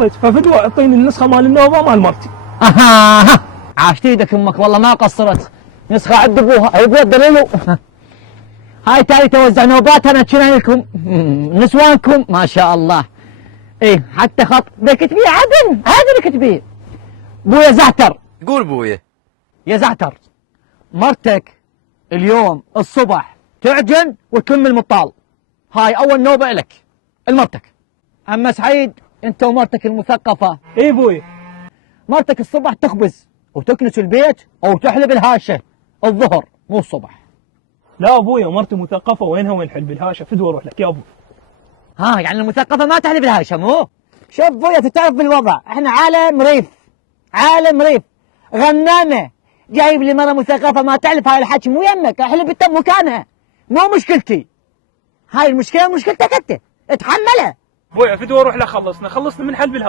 ففدوى اعطيني النسخه مال النوبه مال مرتي. اها عاشت ايدك امك والله ما قصرت. نسخه عند ابوها ابوها الدليل. هاي تالي توزع نوبات انا لكم نسوانكم ما شاء الله. ايه حتى خط بكتبيه عدل كتبيه. بويا زعتر. قول بويا. يا زعتر مرتك اليوم الصبح تعجن وتلم المطال. هاي اول نوبه لك لمرتك. اما سعيد انت ومرتك المثقفه. اي بويا. مرتك الصبح تخبز وتكنس البيت او تحلب الهاشه الظهر مو الصبح. لا ابويا مرتي مثقفه وينها وين حلب الهاشه. فدوى اروح لك يا ابو. ها يعني المثقفه ما تحلب الهاشه مو؟ شوف بويا تعرف بالوضع احنا عالم ريف غنامه جايب لي مره مثقفه ما تعرف هاي الحكي مو يمك احلب انت مكانها مو مشكلتي. هاي المشكله مشكلتك انت اتحملها. ابويا فدوى اروح لك خلصنا من حلب الهاشه.